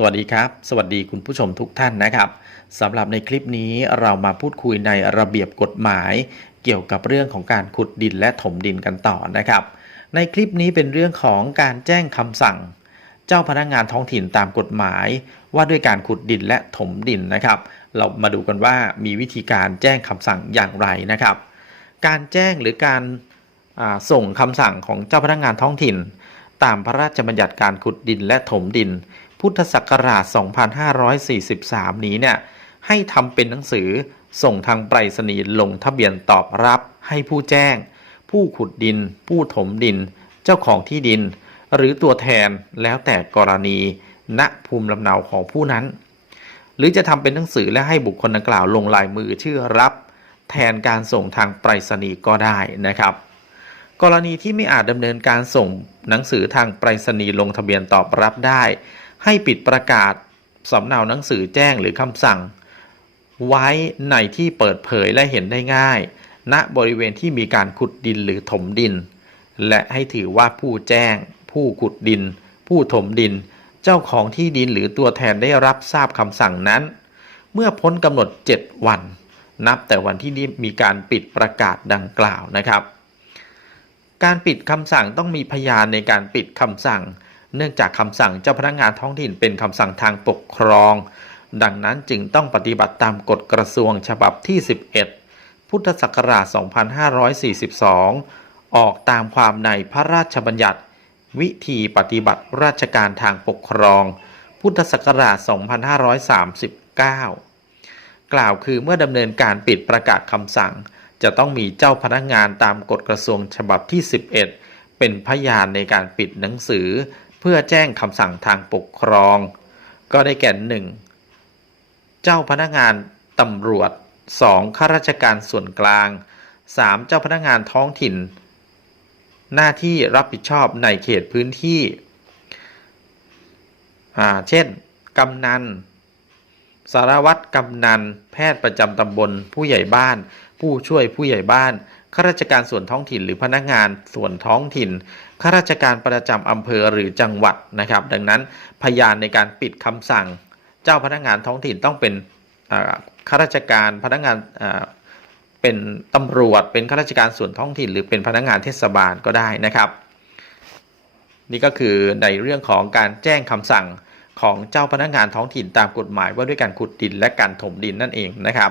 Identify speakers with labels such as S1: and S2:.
S1: สวัสดีครับ สวัสดีคุณผู้ชมทุกท่านนะครับสำหรับในคลิปนี้เรามาพูดคุยในระเบียบกฎหมาย เกี่ยวกับเรื่องของการขุดดินและถมดินกันต่อนะครับ ในคลิปนี้เป็นเรื่องของการแจ้งคำสั่ง เจ้าพนักงานท้องถิ่นตามกฎหมาย ว่าด้วยการขุดดินและถมดินนะครับ เรามาดูกันว่ามีวิธีการแจ้งคำสั่งอย่างไรนะครับ การแจ้งหรือการส่งคำสั่งของเจ้าพนักงานท้องถิ่น ตามพระราชบัญญัติการขุดดินและถมดิน พุทธศักราช 2543 นี้เนี่ยให้ทำเป็นหนังสือส่งทางไปรษณีย์ลงทะเบียนตอบรับให้ผู้แจ้ง ผู้ขุดดิน ผู้ถมดิน เจ้าของที่ดิน หรือตัวแทนแล้วแต่กรณี ณภูมิลำเนาของผู้นั้น หรือจะทำเป็นหนังสือและให้บุคคลดังกล่าวลงลายมือชื่อรับ แทนการส่งทางไปรษณีย์ก็ได้นะครับ กรณีที่ไม่อาจดำเนินการส่งหนังสือทางไปรษณีย์ลงทะเบียนตอบรับได้ ให้ปิดประกาศสำเนาหนังสือแจ้งหรือคำสั่ง ไว้ในที่เปิดเผยและเห็นได้ง่าย ณบริเวณที่มีการขุดดินหรือถมดิน และให้ถือว่าผู้แจ้ง ผู้ขุดดิน ผู้ถมดิน เจ้าของที่ดินหรือตัวแทนได้รับทราบคำสั่งนั้น เมื่อพ้นกำหนด 7 วัน นับแต่วันที่มีการปิดประกาศดังกล่าวนะครับ การปิดคำสั่งต้องมีพยานในการปิดคำสั่ง เนื่องจากคำสั่งเจ้าพนักงานท้องถิ่นเป็นคำสั่งทางปกครอง ดังนั้นจึงต้องปฏิบัติตามกฎกระทรวงฉบับที่ 11 พุทธศักราช 2542 ออกตามความในพระราชบัญญัติ วิธีปฏิบัติราชการทางปกครอง พุทธศักราช 2539 กล่าวคือเมื่อดำเนินการปิดประกาศคำสั่ง จะต้องมีเจ้าพนักงานตามกฎกระทรวงฉบับที่ 11 เป็นพยานในการปิดหนังสือ เพื่อแจ้งคำสั่งทางปกครอง ก็ได้แก่หนึ่งเจ้าพนักงานตำรวจ 2. ข้าราชการส่วนกลาง 3. เจ้าพนักงานท้องถิ่น หน้าที่รับผิดชอบในเขตพื้นที่ เช่น กำนัน สารวัตรกำนัน แพทย์ประจำตำบล ผู้ใหญ่บ้าน ผู้ช่วยผู้ใหญ่บ้าน ข้าราชการส่วนท้องถิ่น หรือพนักงานส่วนท้องถิ่นข้าราชการประจำอำเภอหรือจังหวัดนะครับ ดังนั้นพยานในการปิดคำสั่ง เจ้าพนักงานท้องถิ่นต้องเป็นข้าราชการพนักงานเป็นตำรวจเป็นข้าราชการส่วนท้องถิ่น หรือเป็นพนักงานเทศบาลก็ได้นะครับ นี่ก็คือในเรื่องของการแจ้งคำสั่งของเจ้าพนักงานท้องถิ่นตามกฎหมายว่าด้วยการขุดดินและการถมดินนั่นเองนะครับ